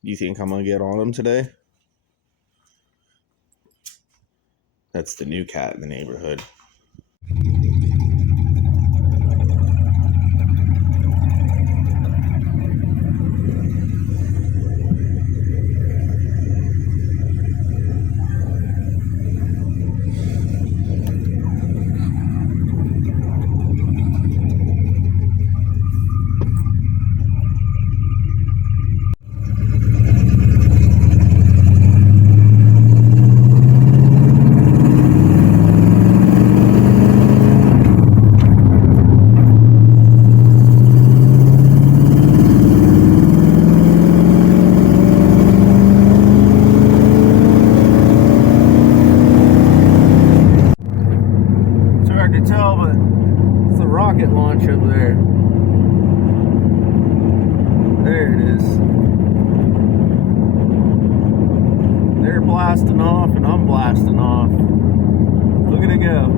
You think I'm gonna get on him today? That's the new cat in the neighborhood. To tell, but it's a rocket launch up there. There it is. They're blasting off and I'm blasting off. Look at it go.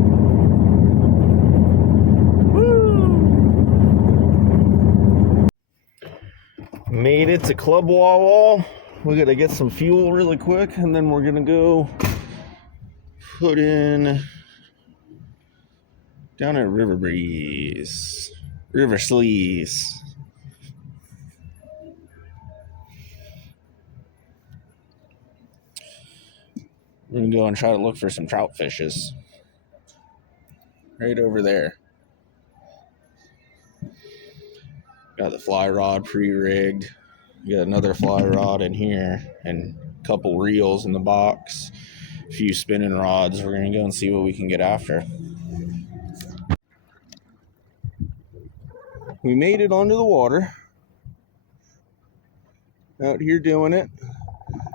Woo! Made it to Club Wall. We gotta get some fuel really quick and then we're gonna go put in down at River Slees. We're gonna go and try to look for some trout fishes. Right over there. Got the fly rod pre-rigged. Got another fly rod in here and a couple reels in the box. A few spinning rods. We're gonna go and see what we can get after. We made it onto the water. Out here doing it.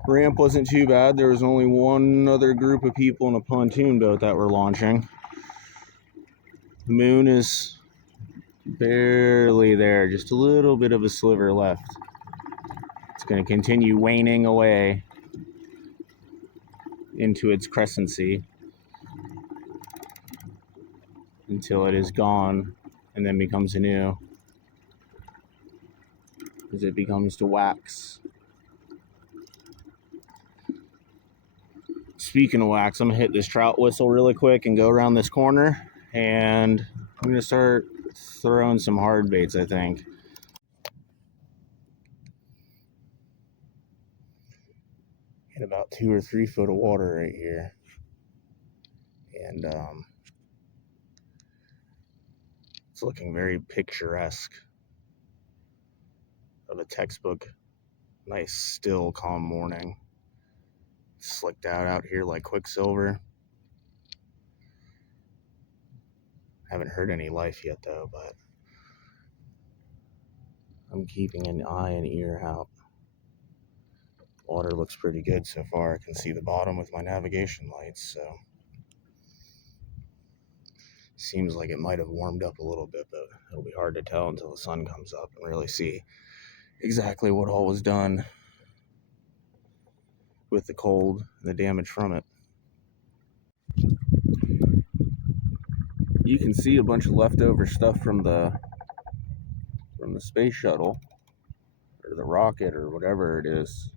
Ramp wasn't too bad. There was only one other group of people in a pontoon boat that were launching. The moon is barely there, just a little bit of a sliver left. It's going to continue waning away into its crescency until it is gone and then becomes anew as it becomes to wax. Speaking of wax, I'm gonna hit this trout whistle really quick and go around this corner, and I'm gonna start throwing some hard baits, I think. In about 2 or 3 foot of water right here. And it's looking very picturesque of a textbook, nice, still, calm morning. Slicked out here like Quicksilver. Haven't heard any life yet though, but I'm keeping an eye and ear out. Water looks pretty good so far. I can see the bottom with my navigation lights, so seems like it might have warmed up a little bit, but it'll be hard to tell until the sun comes up and really see exactly what all was done with the cold and the damage from it. You can see a bunch of leftover stuff from the space shuttle or the rocket or whatever it is,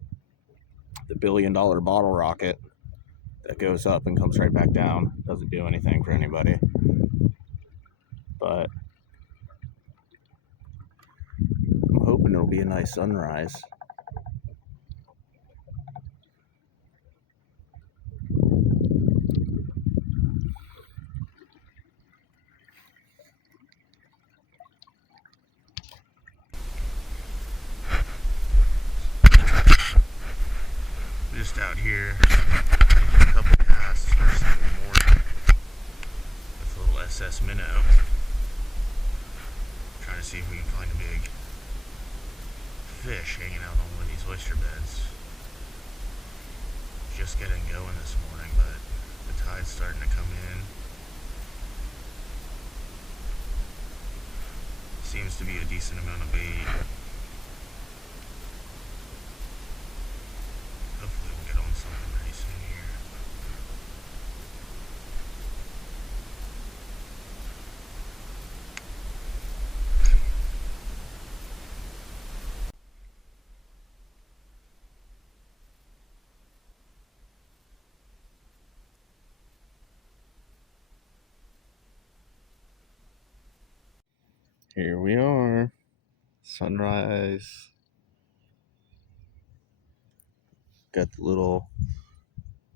the $1 billion bottle rocket that goes up and comes right back down. Doesn't do anything for anybody, but I'm hoping it'll be a nice sunrise. Just out here, a couple casts first thing in the morning with a little SS minnow. Trying to see if we can find a big fish hanging out on one of these oyster beds. Just getting going this morning, but the tide's starting to come in. Seems to be a decent amount of bait. Hopefully we'll get on something pretty soon here. Here we are. Sunrise. Got the little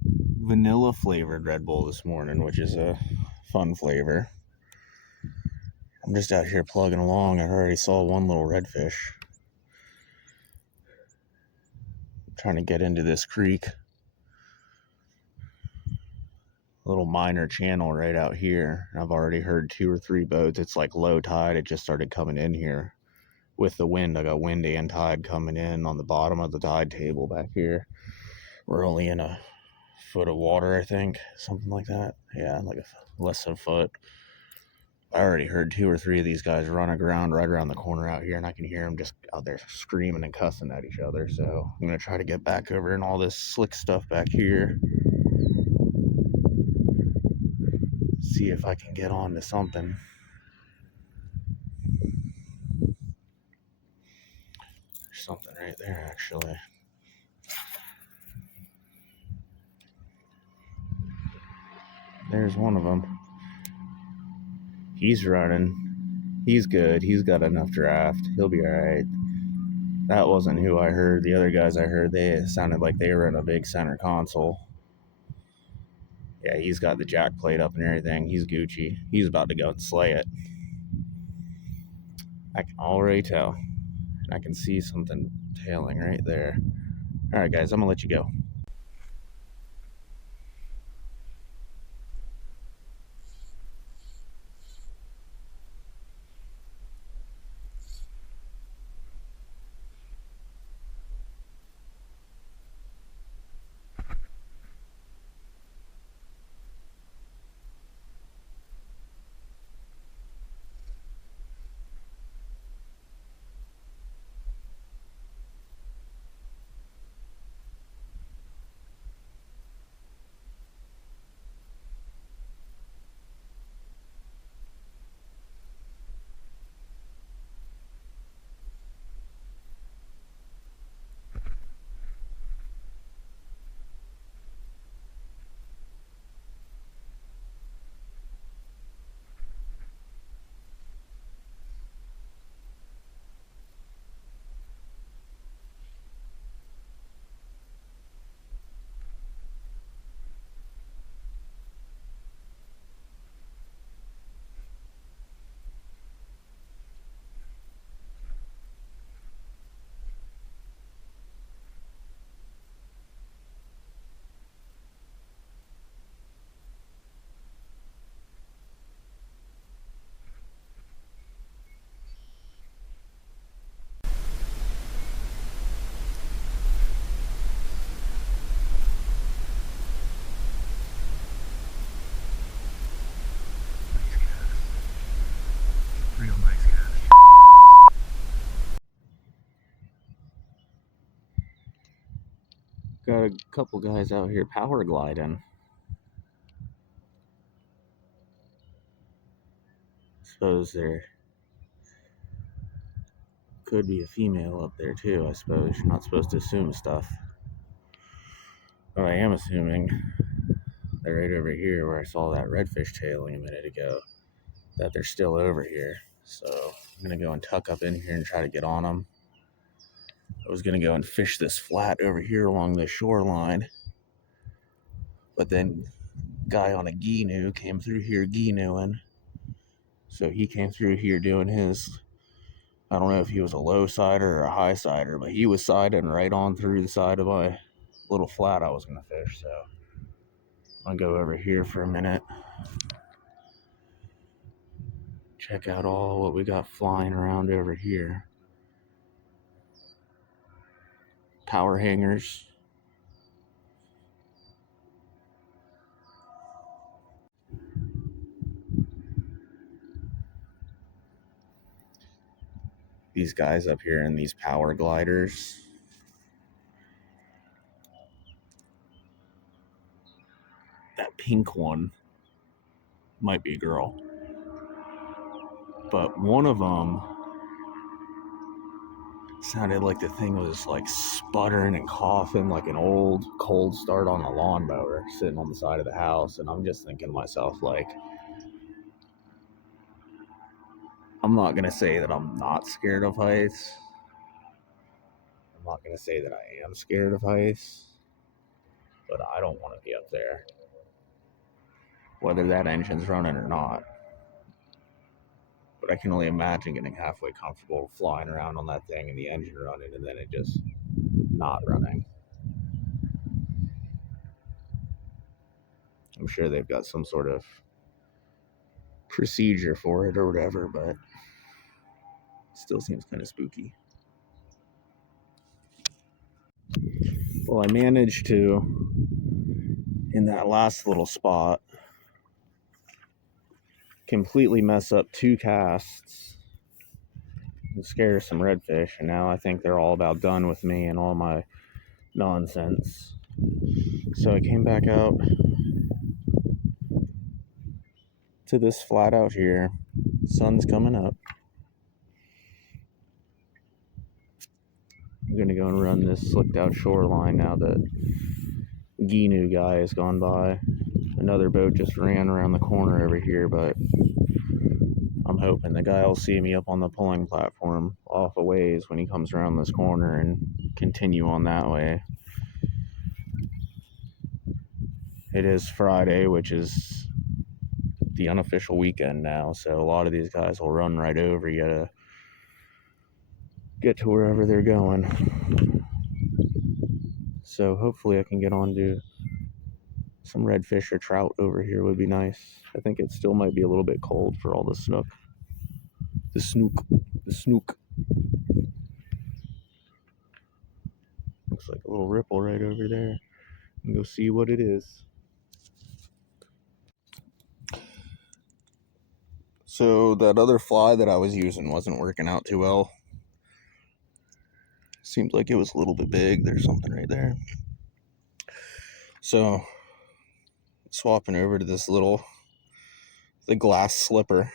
vanilla flavored Red Bull this morning, which is a fun flavor. I'm just out here plugging along. I already saw one little redfish. I'm trying to get into this creek. A little minor channel right out here. I've already heard 2 or 3 boats. It's like low tide. It just started coming in here with the wind. I got wind and tide coming in on the bottom of the tide table back here. We're only in a foot of water, I think, something like that. Yeah, like less than a foot. I already heard 2 or 3 of these guys running around right around the corner out here, and I can hear them just out there screaming and cussing at each other. So I'm gonna try to get back over in all this slick stuff back here. See if I can get on to something. There's something right there, actually. There's one of them. He's running. He's good. He's got enough draft. He'll be all right. That wasn't who I heard. The other guys I heard, they sounded like they were in a big center console. Yeah, he's got the jack plate up and everything. He's Gucci. He's about to go and slay it. I can already tell. And I can see something tailing right there. All right, guys, I'm going to let you go. Real nice cast. Got a couple guys out here power gliding. Suppose there could be a female up there too, I suppose. You're not supposed to assume stuff. But I am assuming that right over here where I saw that redfish tailing a minute ago, that they're still over here. So I'm going to go and tuck up in here and try to get on them. I was going to go and fish this flat over here along the shoreline. But then guy on a ginu came through here ginuing. So he came through here doing his, I don't know if he was a low sider or a high sider, but he was siding right on through the side of my little flat I was going to fish. So I'll go over here for a minute. Check out all what we got flying around over here. Power hangers. These guys up here in these power gliders. That pink one might be a girl. But one of them sounded like the thing was like sputtering and coughing like an old cold start on a lawnmower sitting on the side of the house. And I'm just thinking to myself, like, I'm not going to say that I'm not scared of heights. I'm not going to say that I am scared of heights. But I don't want to be up there, whether that engine's running or not. But I can only imagine getting halfway comfortable flying around on that thing and the engine running and then it just not running. I'm sure they've got some sort of procedure for it or whatever, but it still seems kind of spooky. Well, I managed to, in that last little spot, completely mess up 2 casts and scare some redfish, and now I think they're all about done with me and all my nonsense. So I came back out to this flat out here. Sun's coming up. I'm gonna go and run this slicked out shoreline now that Ginu guy has gone by. Another boat just ran around the corner over here, but I'm hoping the guy will see me up on the pulling platform off a ways when he comes around this corner and continue on that way. It is Friday, which is the unofficial weekend now, so a lot of these guys will run right over you to get to wherever they're going. So hopefully I can get on to some redfish or trout over here would be nice. I think it still might be a little bit cold for all the snook. The snook. Looks like a little ripple right over there. And go see what it is. So that other fly that I was using wasn't working out too well. Seemed like it was a little bit big. There's something right there. So swapping over to this the glass slipper.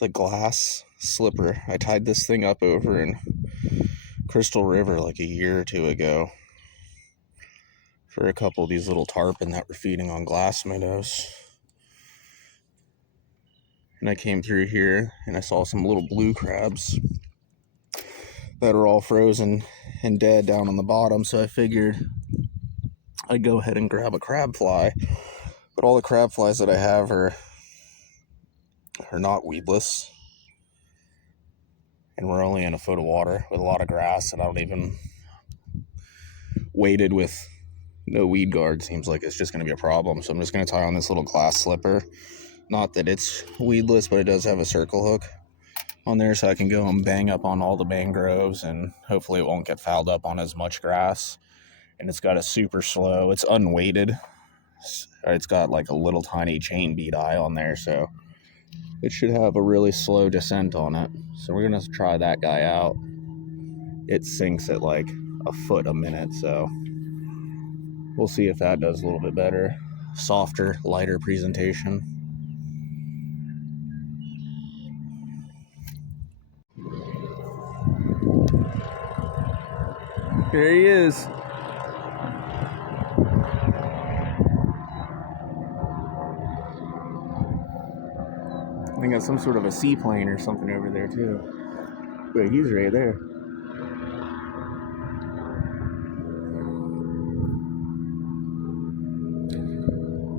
The glass slipper. I tied this thing up over in Crystal River like a year or 2 ago for a couple of these little tarpon that were feeding on glass minnows. And I came through here and I saw some little blue crabs that are all frozen and dead down on the bottom, so I figured I'd go ahead and grab a crab fly. But all the crab flies that I have are not weedless, and we're only in a foot of water with a lot of grass, and I don't even weighted with no weed guard seems like it's just going to be a problem. So I'm just going to tie on this little glass slipper. Not that it's weedless, but it does have a circle hook on there, so I can go and bang up on all the mangroves, and hopefully it won't get fouled up on as much grass. And it's got a super slow, it's unweighted. It's got like a little tiny chain bead eye on there, so it should have a really slow descent on it. So we're gonna try that guy out. It sinks at like a foot a minute, so we'll see if that does a little bit better. Softer, lighter presentation. Here he is. I think that's some sort of a seaplane or something over there too. Wait, he's right there.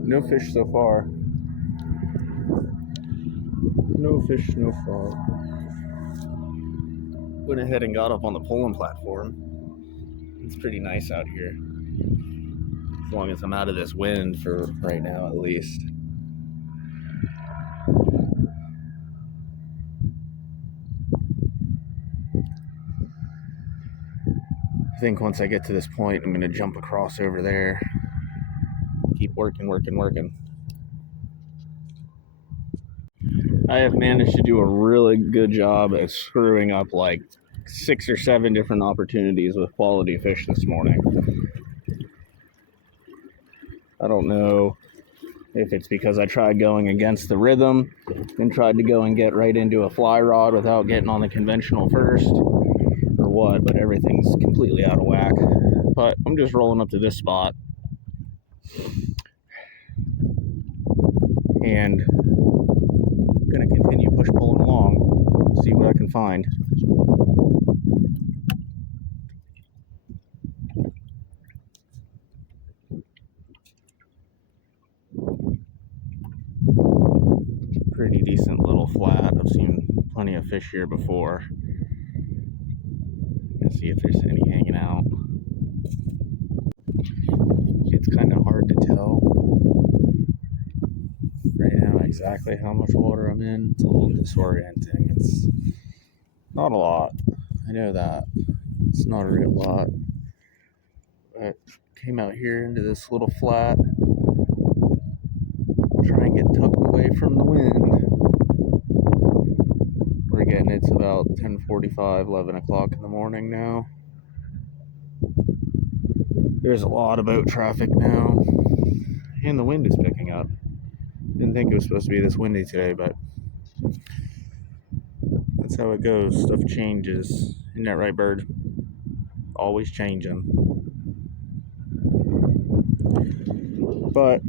No fish so far. No fish so far. Went ahead and got up on the pulling platform. It's pretty nice out here. As long as I'm out of this wind for right now, at least. I think once I get to this point, I'm going to jump across over there. Keep working. I have managed to do a really good job at screwing up like 6 or 7 different opportunities with quality fish this morning. I don't know if it's because I tried going against the rhythm and tried to go and get right into a fly rod without getting on the conventional first, or what, but everything's completely out of whack. But I'm just rolling up to this spot and I'm see what I can find. Pretty decent little flat. I've seen plenty of fish here before. Let's see if there's any hanging out. It's kind of hard to tell right now exactly how much water I'm in. It's a little disorienting. It's not a lot. I know that. It's not a real lot. But came out here into this little flat. Try and get tucked away from the wind. We're getting it's about 10:45, 11 o'clock in the morning now. There's a lot of boat traffic now, and the wind is picking up. Didn't think it was supposed to be this windy today, but that's how it goes. Stuff changes. Isn't that right, bird? Always changing. But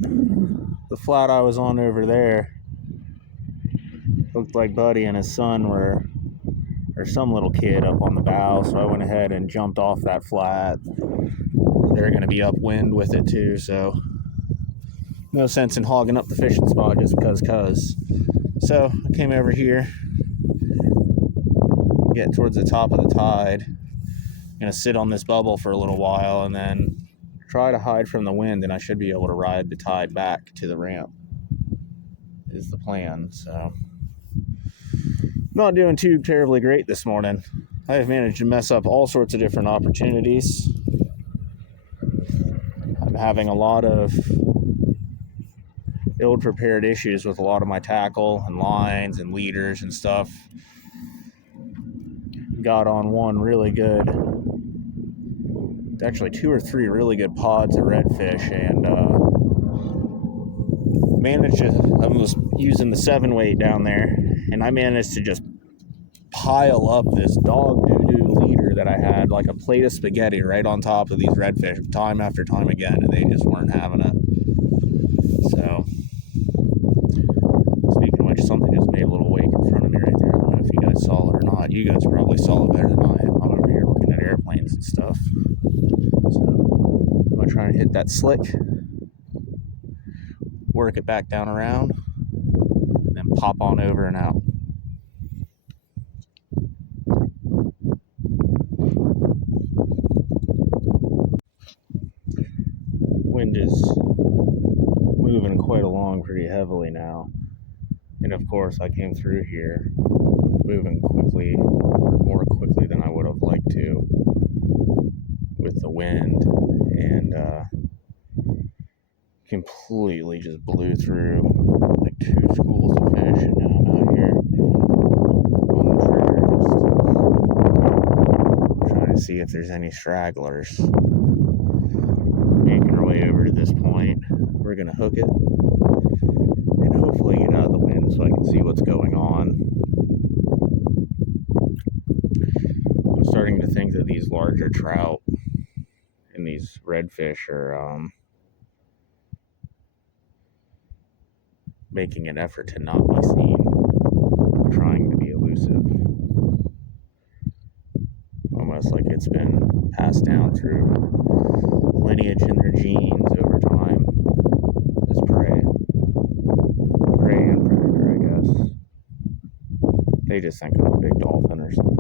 the flat I was on over there looked like Buddy and his son were, or some little kid up on the bow, so I went ahead and jumped off that flat. They're going to be upwind with it too, so no sense in hogging up the fishing spot just because. So I came over here, getting towards the top of the tide. I'm going to sit on this bubble for a little while and then try to hide from the wind, and I should be able to ride the tide back to the ramp is the plan. So not doing too terribly great this morning. I have managed to mess up all sorts of different opportunities. I'm having a lot of ill-prepared issues with a lot of my tackle and lines and leaders and stuff. Got on one really good, actually 2 or 3 really good pods of redfish, and managed to, I was using the 7-weight down there, and I managed to just pile up this dog doo-doo leader that I had, like a plate of spaghetti right on top of these redfish time after time again, and they just weren't having it. So, speaking of which, something just made a little wake in front of me right there. I don't know if you guys saw it or not. You guys probably saw it better than I am. I'm over here looking at airplanes and stuff. So, I'm going to try and hit that slick, work it back down around, and then pop on over and out. Wind is moving quite along pretty heavily now, and of course I came through here moving quickly, more quickly than I would have liked to with the wind, and completely just blew through like 2 schools of fish, and now I'm out here on the trigger just trying to see if there's any stragglers. Making our way over to this point. We're going to hook it and hopefully get out of the wind so I can see what's going on. I'm starting to think that these larger trout and these redfish are making an effort to not be seen, trying to be elusive. Almost like it's been passed down through lineage in their genes over time. This prey and predator, I guess. They just think I'm a big dolphin or something.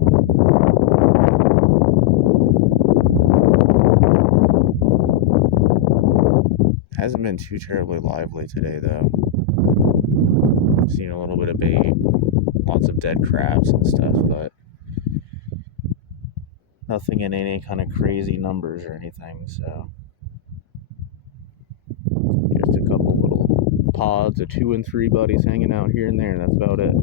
Hasn't been too terribly lively today, though. I've seen a little bit of bait, lots of dead crabs and stuff, but nothing in any kind of crazy numbers or anything, so just a couple little pods of 2 and 3 buddies hanging out here and there, and that's about it.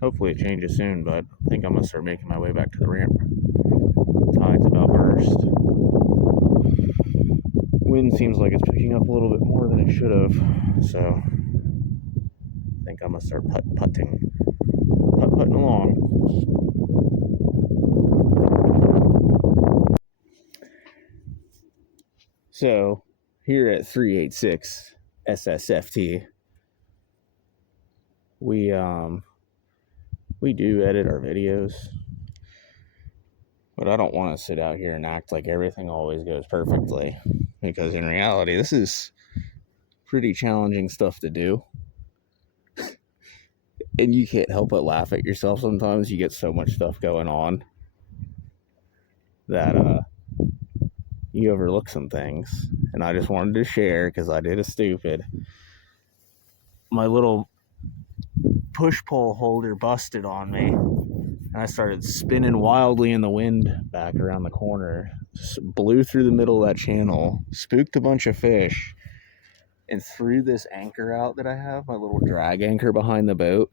Hopefully it changes soon, but I think I'm going to start making my way back to the ramp. Tide's about burst. Wind seems like it's picking up a little bit more than it should have, so I think I'm going to start putting along. So, here at 386 SSFT, we We do edit our videos, but I don't want to sit out here and act like everything always goes perfectly, because in reality, this is pretty challenging stuff to do. And you can't help but laugh at yourself sometimes. You get so much stuff going on that you overlook some things. And I just wanted to share, because I did a stupid. My little push pole holder busted on me, and I started spinning wildly in the wind back around the corner. Blew through the middle of that channel, spooked a bunch of fish, and threw this anchor out that I have, my little drag anchor behind the boat,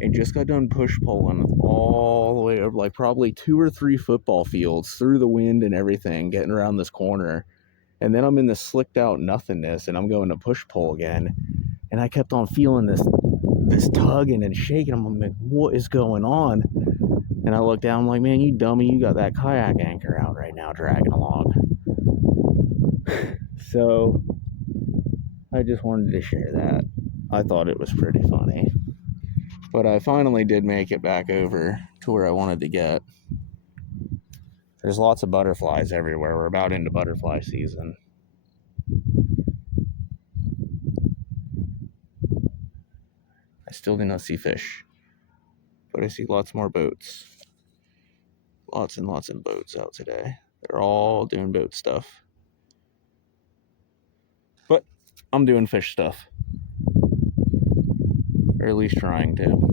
and just got done push pulling all the way over, like probably 2 or 3 football fields through the wind and everything, getting around this corner. And then I'm in this slicked out nothingness, and I'm going to push pull again, and I kept on feeling this tugging and shaking. I'm like, what is going on? And I look down, I'm like, man, you dummy, you got that kayak anchor out right now dragging along. So I just wanted to share that. I thought it was pretty funny. But I finally did make it back over to where I wanted to get. There's lots of butterflies everywhere. We're about into butterfly season. I still do not see fish, but I see lots more boats. Lots and lots of boats out today. They're all doing boat stuff. But I'm doing fish stuff. Or at least trying to.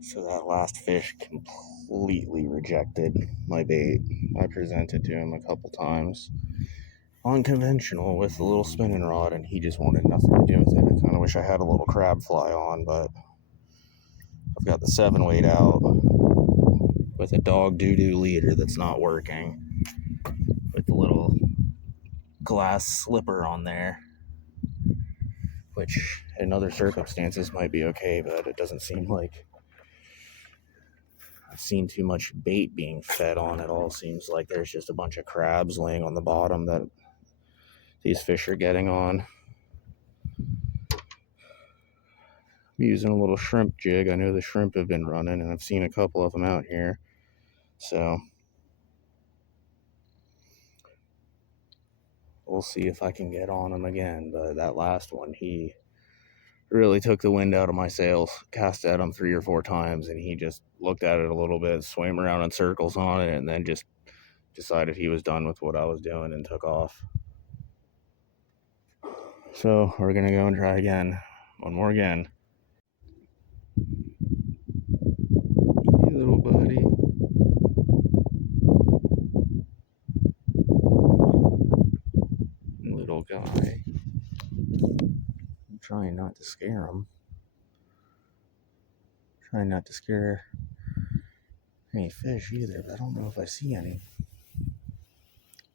So that last fish completely rejected my bait. I presented to him a couple times. Unconventional with a little spinning rod, and he just wanted nothing to do with it. I kind of wish I had a little crab fly on, but I've got the 7-weight out with a dog doo-doo leader that's not working, with the little glass slipper on there, which in other circumstances might be okay, but it doesn't seem like I've seen too much bait being fed on. It all seems like there's just a bunch of crabs laying on the bottom that these fish are getting on. I'm using a little shrimp jig. I know the shrimp have been running, and I've seen a couple of them out here. So we'll see if I can get on them again. But that last one, he really took the wind out of my sails. Cast at him 3 or 4 times, and he just looked at it a little bit, swam around in circles on it, and then just decided he was done with what I was doing and took off. So we're gonna go and try again. One more again. Hey, little buddy. Little guy. I'm trying not to scare him. Trying not to scare any fish either, but I don't know if I see any.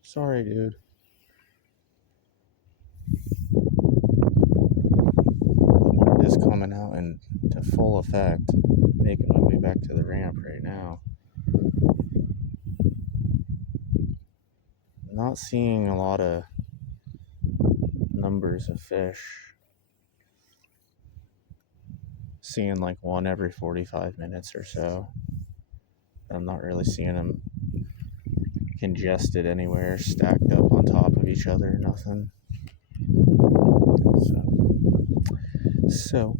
Sorry, dude. The wind is coming out into full effect. Making my way back to the ramp right now. Not seeing a lot of numbers of fish. Seeing like one every 45 minutes or so. I'm not really seeing them congested anywhere, stacked up on top of each other, nothing. So.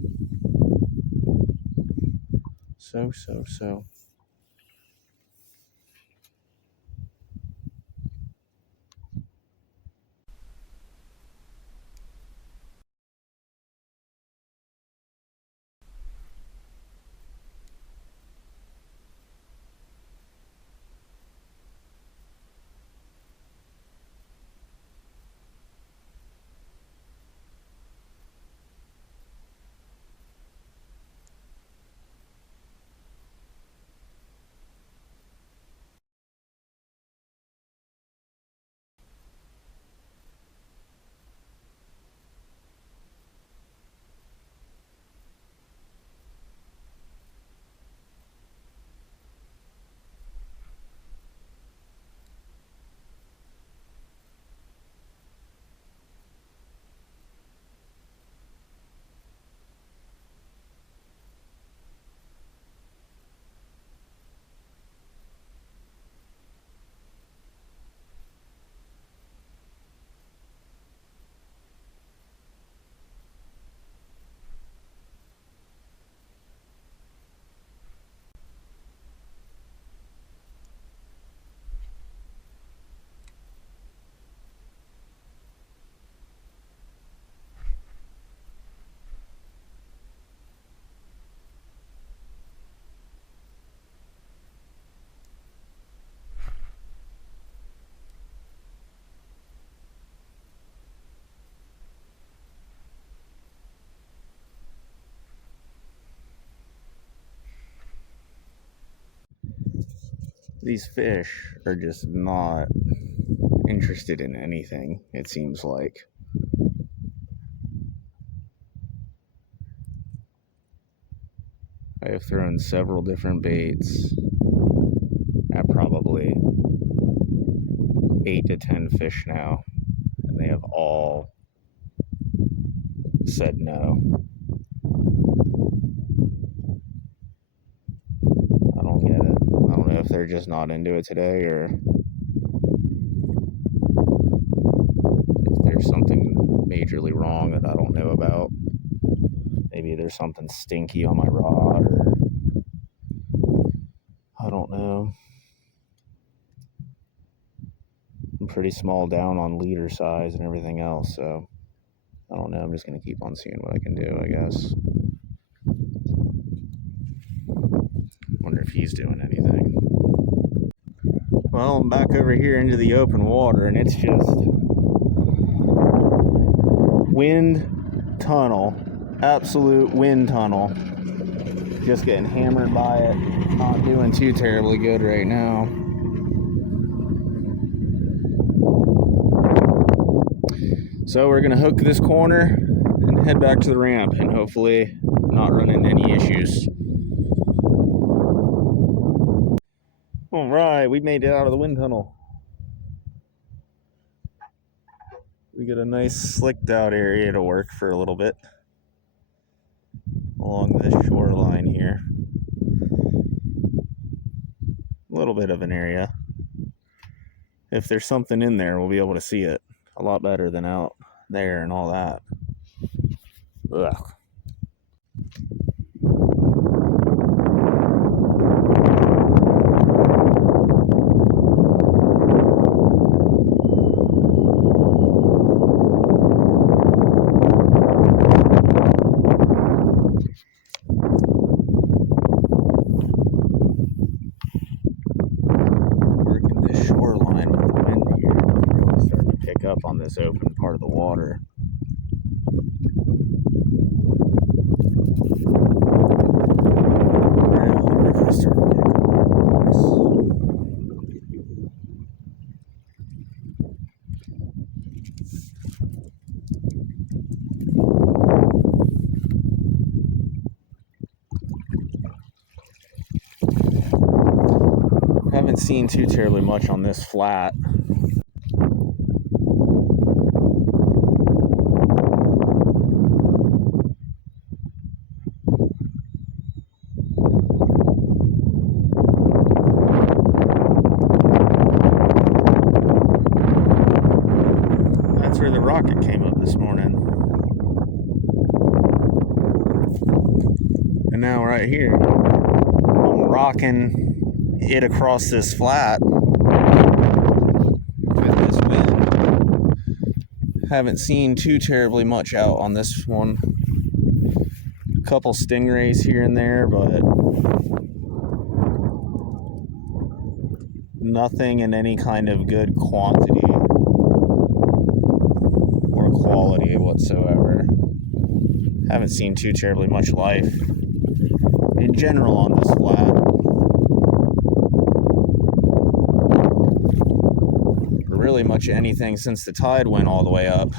These fish are just not interested in anything, it seems like. I have thrown several different baits at probably 8 to 10 fish now, and they have all said no. I don't get it. I don't know if they're just not into it today or if there's something majorly wrong that I don't know about. Maybe there's something stinky on my rod, or I don't know. I'm pretty small down on leader size and everything else, so I don't know. I'm just going to keep on seeing what I can do, I guess. Wonder if he's doing anything. Well, I'm back over here into the open water, and it's just wind tunnel. Absolute wind tunnel. Just getting hammered by it. Not doing too terribly good right now. So we're gonna hook this corner and head back to the ramp and hopefully not run into any issues. All right, we made it out of the wind tunnel. We got a nice slicked out area to work for a little bit along this shoreline here. A little bit of an area. If there's something in there, we'll be able to see it a lot better than out there and all that. Ugh. up on this open part of the water. Haven't seen too terribly much on this flat. That's where the rocket came up this morning. And now right here, I'm rocking it across this flat with this wind. Haven't seen too terribly much out on this one. A couple stingrays here and there, but nothing in any kind of good quantity or quality whatsoever. Haven't seen too terribly much life in general on this flat. Really much anything since the tide went all the way up.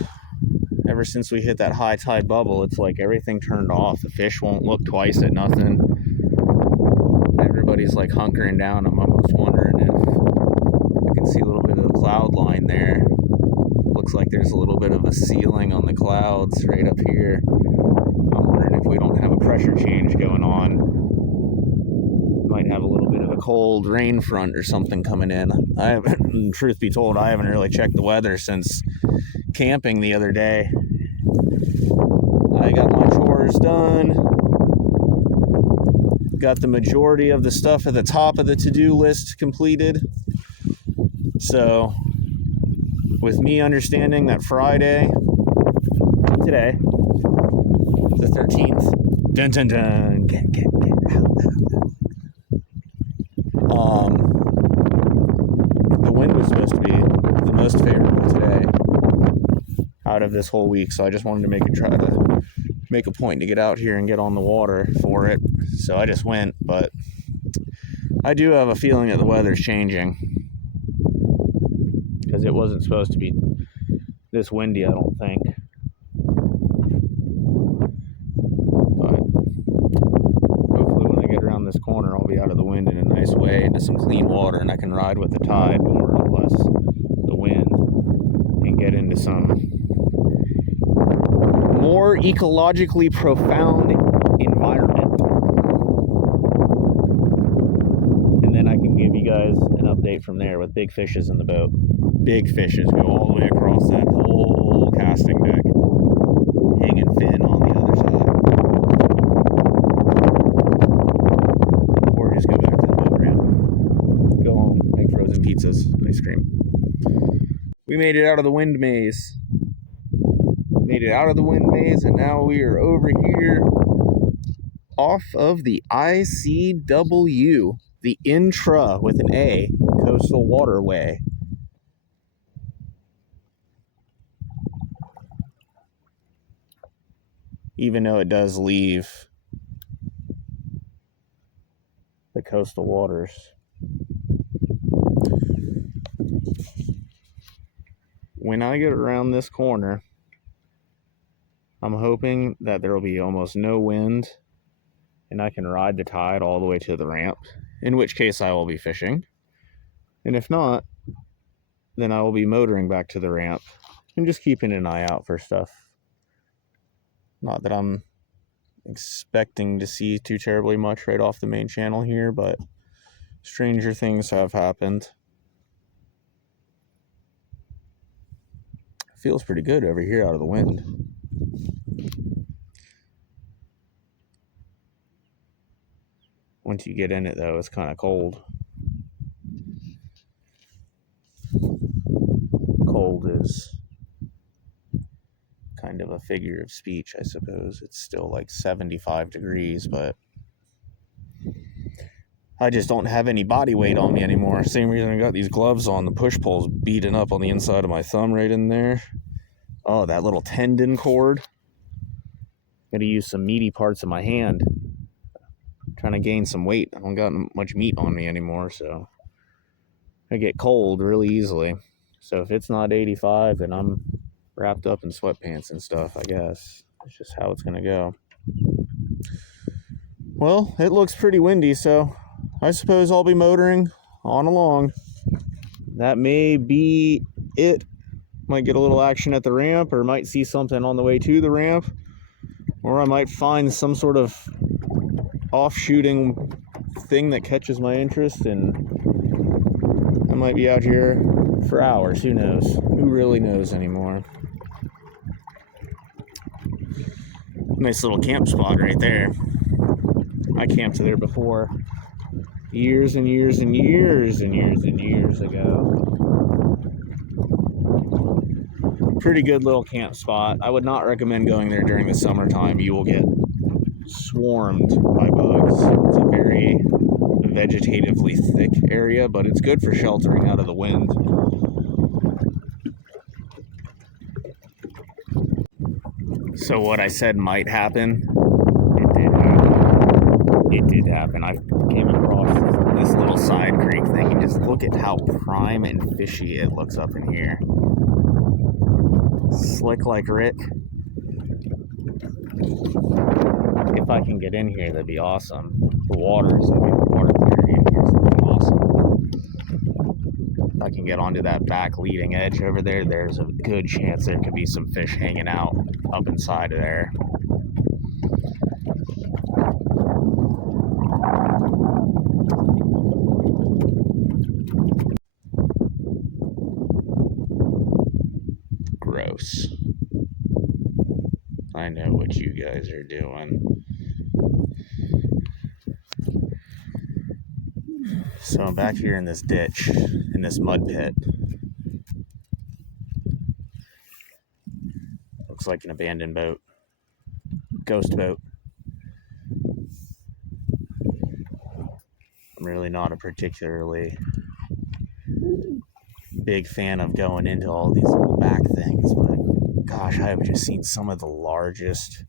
Ever since we hit that high tide bubble, it's like everything turned off. The fish won't look twice at nothing. Everybody's like hunkering down. I'm almost wondering if I can see a little bit of the cloud line there. Looks like there's a little bit of a ceiling on the clouds right up here. I'm wondering if we don't have a pressure change going on. Might have a little bit of a cold rain front or something coming in. Truth be told, I haven't really checked the weather since camping the other day. I got my chores done. Got the majority of the stuff at the top of the to-do list completed. So, with me understanding that Friday, today, the 13th, dun dun dun, get out. The wind was supposed to be the most favorable today out of this whole week, so I just wanted to try to make a point to get out here and get on the water for it. So I just went, but I do have a feeling that the weather's changing because it wasn't supposed to be this windy, I don't think. But hopefully when I get around this corner, I'll be out of the wind in a nice way into some clean water, and I can ride with the tide more or less the wind and get into some more ecologically profound environment. And then I can give you guys an update from there with big fishes in the boat. Big fishes go all the way across that whole casting deck, hanging fin on the other side. Or just go back to the boat ramp, go home, make frozen pizzas, ice cream. We made it out of the wind maze. And now we are over here off of the ICW, the Intra with an A, Coastal Waterway. Even though it does leave the coastal waters. When I get around this corner, I'm hoping that there will be almost no wind and I can ride the tide all the way to the ramp, in which case I will be fishing. And if not, then I will be motoring back to the ramp and just keeping an eye out for stuff. Not that I'm expecting to see too terribly much right off the main channel here, but stranger things have happened. Feels pretty good over here out of the wind. Once you get in it, though, it's kind of cold. Cold is kind of a figure of speech, I suppose. It's still like 75 degrees, but I just don't have any body weight on me anymore. Same reason I got these gloves on. The push pull's beating up on the inside of my thumb right in there. Oh, that little tendon cord. Gotta use some meaty parts of my hand. Trying to gain some weight. I don't got much meat on me anymore, so I get cold really easily. So if it's not 85, then I'm wrapped up in sweatpants and stuff, I guess. It's just how it's gonna go. Well, it looks pretty windy, so I suppose I'll be motoring on along. That may be it. Might get a little action at the ramp, or might see something on the way to the ramp, or I might find some sort of off-shooting thing that catches my interest, and I might be out here for hours. Who knows? Who really knows anymore? Nice little camp spot right there. I camped there before, years and years and years and years and years ago. Pretty good little camp spot. I would not recommend going there during the summertime. You will get swarmed by bugs. It's a very vegetatively thick area, but it's good for sheltering out of the wind. So what I said might happen, it did happen. I came across this little side creek thing, and just look at how prime and fishy it looks up in here. Slick like Rick. If I can get in here, that'd be awesome. The water clarity in here is awesome. If I can get onto that back leading edge over there, there's a good chance there could be some fish hanging out up inside of there. Gross. I know what you guys are doing. So I'm back here in this ditch, in this mud pit. Looks like an abandoned boat. Ghost boat. I'm really not a particularly big fan of going into all these little back things, but gosh, I have just seen some of the largest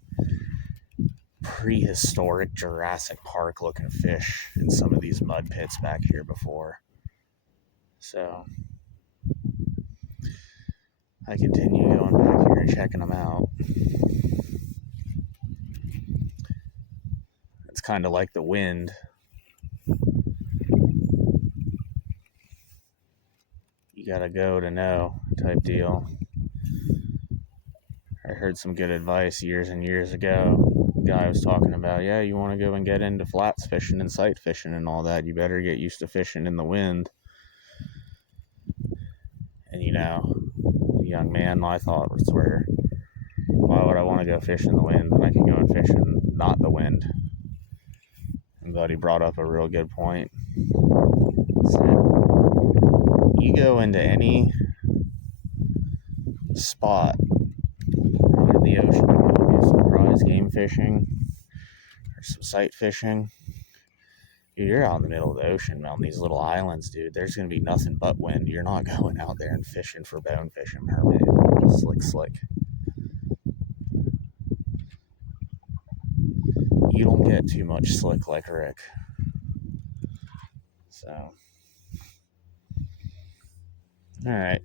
prehistoric Jurassic Park looking fish in some of these mud pits back here before. So I continue going back here and checking them out. It's kind of like the wind. You gotta go to know type deal. I heard some good advice years and years ago. The guy was talking about, yeah, you want to go and get into flats fishing and sight fishing and all that, you better get used to fishing in the wind. And you know, the young man, my thought was, why would I want to go fish in the wind when I can go and fish in not the wind? And Buddy brought up a real good point. So, you go into any spot in the ocean, do some prize game fishing or some sight fishing, dude, you're out in the middle of the ocean on these little islands, dude. There's gonna be nothing but wind. You're not going out there and fishing for bonefish and permit. Just slick. You don't get too much slick like Rick. So, alright,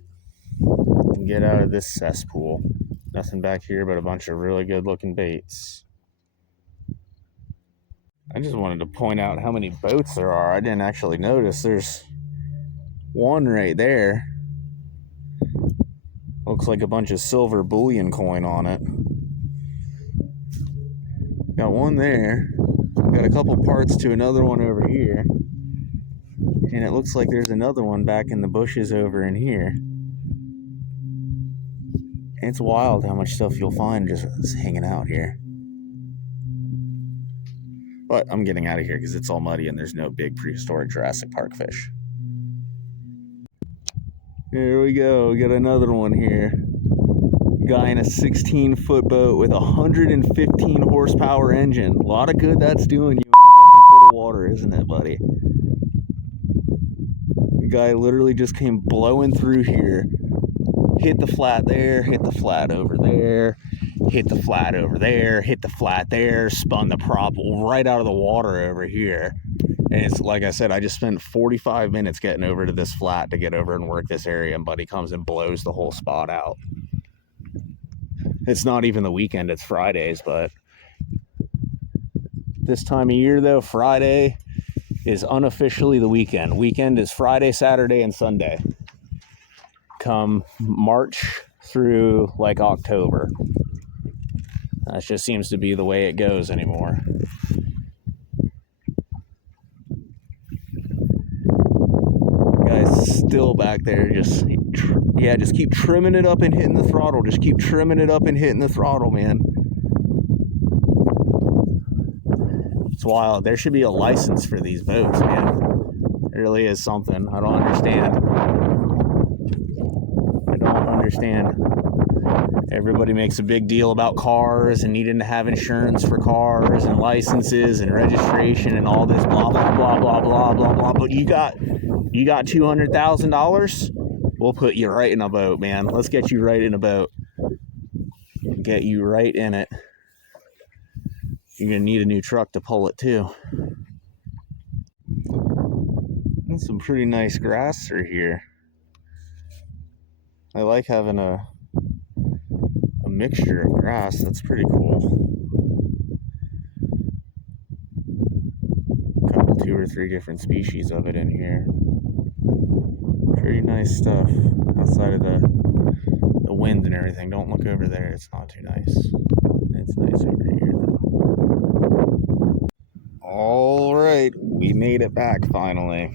get out of this cesspool. Nothing back here but a bunch of really good looking baits. I just wanted to point out how many boats there are. I didn't actually notice. There's one right there. Looks like a bunch of silver bullion coin on it. Got one there. Got a couple parts to another one over here. And it looks like there's another one back in the bushes over in here. It's wild how much stuff you'll find just hanging out here. But I'm getting out of here because it's all muddy and there's no big prehistoric Jurassic Park fish. Here we go. We got another one here. Guy in a 16-foot boat with a 115 horsepower engine. A lot of good that's doing you in a fucking foot of water, isn't it, buddy? guy literally just came blowing through here, hit the flat there, hit the flat over there, hit the flat over there, hit the flat there, spun the prop right out of the water over here. And it's like I said, I just spent 45 minutes getting over to this flat to get over and work this area, and buddy comes and blows the whole spot out. It's not even the weekend, it's Fridays, but this time of year though, Friday is unofficially the weekend. Weekend is Friday, Saturday, and Sunday. Come March through like October. That just seems to be the way it goes anymore. Guy's still back there, just keep trimming it up and hitting the throttle. Just keep trimming it up and hitting the throttle, man. It's wild. There should be a license for these boats, man. It really is something. I don't understand. Everybody makes a big deal about cars and needing to have insurance for cars and licenses and registration and all this blah blah blah blah blah blah blah. But you got $200,000, we'll put you right in a boat, man. Let's get you right in a boat. Get you right in it. You're gonna need a new truck to pull it too. That's some pretty nice grass through here. I like having a mixture of grass. That's pretty cool. A couple, 2 or 3 different species of it in here. Pretty nice stuff. Outside of the wind and everything. Don't look over there. It's not too nice. It's nice over here though. All right, we made it back finally.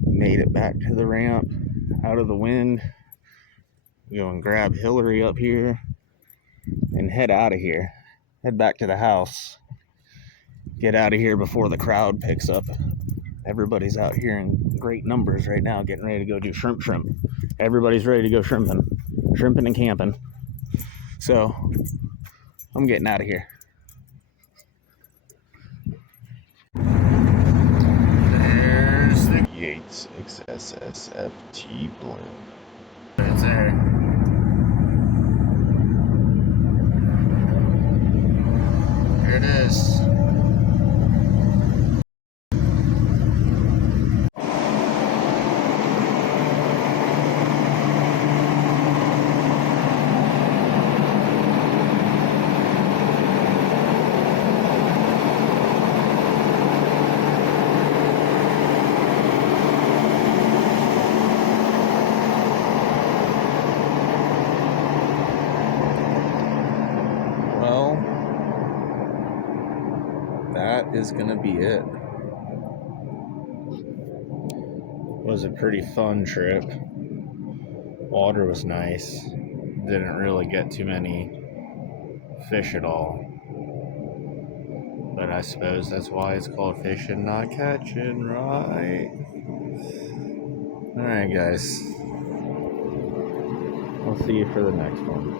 Made it back to the ramp, out of the wind. Go and grab Hillary up here and head out of here. Head back to the house. Get out of here before the crowd picks up. Everybody's out here in great numbers right now, getting ready to go do shrimp. Everybody's ready to go shrimping and camping. So I'm getting out of here. There's the Yates XSSFT Blue. It's there. Here it is. That is gonna be it. It was a pretty fun trip. Water was nice. Didn't really get too many fish at all. But I suppose that's why it's called fishing, not catching, right? Alright guys. I'll see you for the next one.